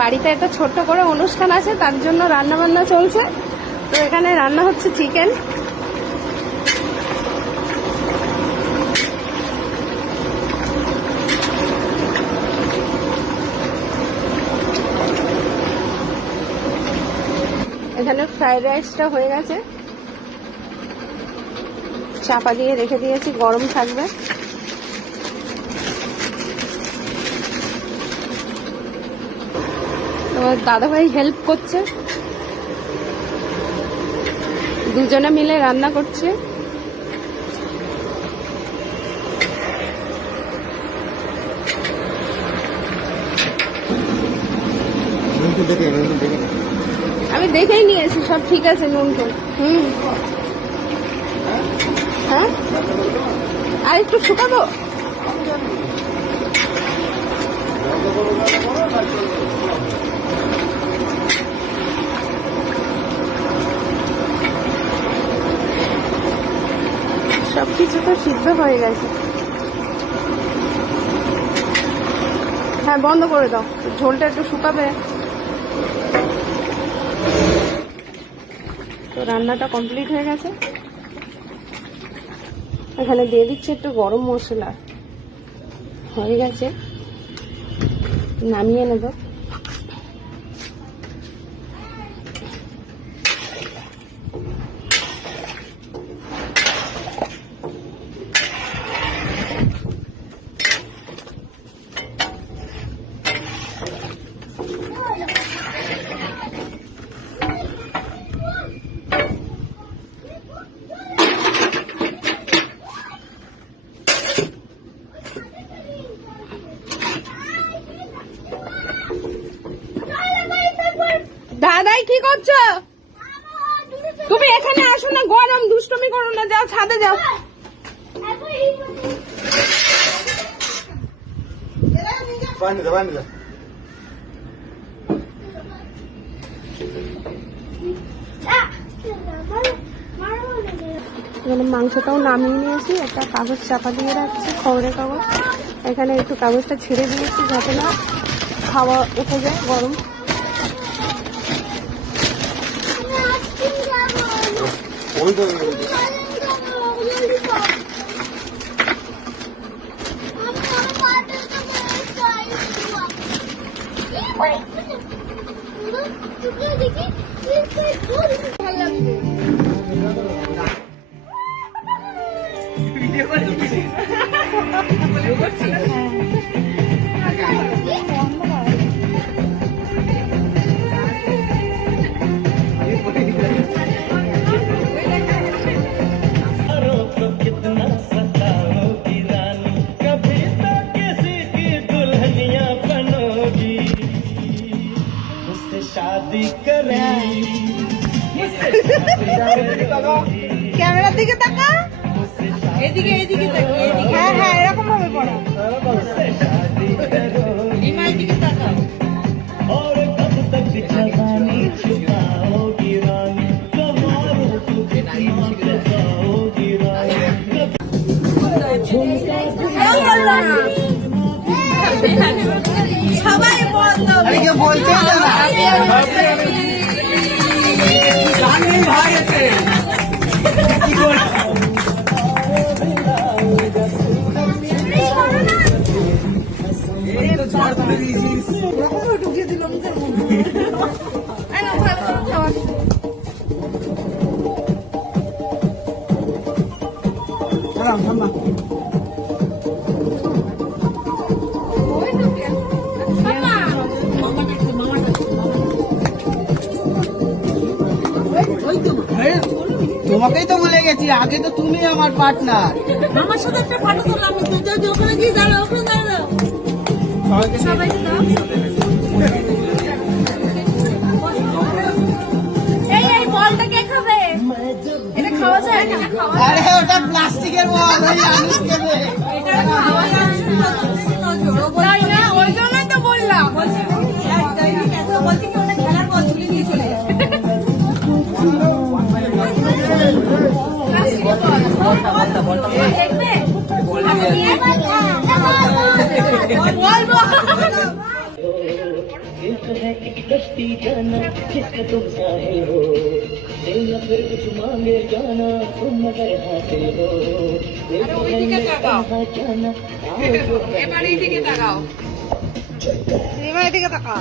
বাড়িতে একটা ছোট্ট করে অনুষ্ঠান আছে, তার জন্য রান্না বান্না চলছে। তো এখানে রান্না হচ্ছে চিকেন। এখানে ফ্রাইড রাইসটা হয়ে গেছে, চাপা দিয়ে রেখে দিয়েছি, গরম থাকবে। তোমার দাদাভাই হেল্প করছে, দুজনে মিলে রান্না করছে। আমি দেখেই নিয়েছি, সব ঠিক আছে, নুন টুন। হ্যাঁ, আর একটু শুকাবো। সবকিছু তো সিদ্ধ হয়ে গেছে। হ্যাঁ, বন্ধ করে দাও, ঝোলটা একটু শুকাবে। তো রান্নাটা কমপ্লিট হয়ে গেছে। এখানে দিয়ে দিচ্ছে একটু গরম মশলা। হয়ে গেছে, নামিয়ে নেব। দাদাই কি করছো তুমি? এখানে আসো না, গরম, দুষ্টুমি করো না, যাও ছাদে যাও। এখানে মাংসটাও নামিয়ে নিয়েছি, একটা কাগজ চাপা দিয়ে রাখছি, খবরের কাগজ। এখানে একটু কাগজটা ছেড়ে দিয়েছি যাতে না খাওয়া উঠে যায়, গরম। ক্যামেরার দিকে তাকা, এদিকে এদিকে তাকা, হ্যাঁ হ্যাঁ, এরকম ভাবে পড়া। ইমার দিকে তাকা। সবাই বলতে ভাই আছে ঢুকিয়ে দিলাম। তোমাকেই তো ভুলে গেছি, আগে তো তুমি আমার পার্টনার। আমার সাথে একটা ফটো তুললাম, ওখানে গিয়ে দাঁড়াও, ওখানে দাঁড়াও। সবাইকে দাও। এই বলটা কে খাবে? এটা খাওয়া যায় না? আরে ওটা প্লাস্টিকের বল, ওই আনিস দেবে। এটা খাওয়া যায় না, তাই না? ওই জন্যই তো বললাম। বলছি কি ওটা খেলার বল, তুলে নিয়ে চলে যাবে। ये तो है एक कश्ती जाना जिसका तुम साहिल हो दिल न फिर कुछ मांगे जाना तुम मगर हासिल हो ये तो है कहाँ जाना आओ जो এবার এইদিকে তাকাও।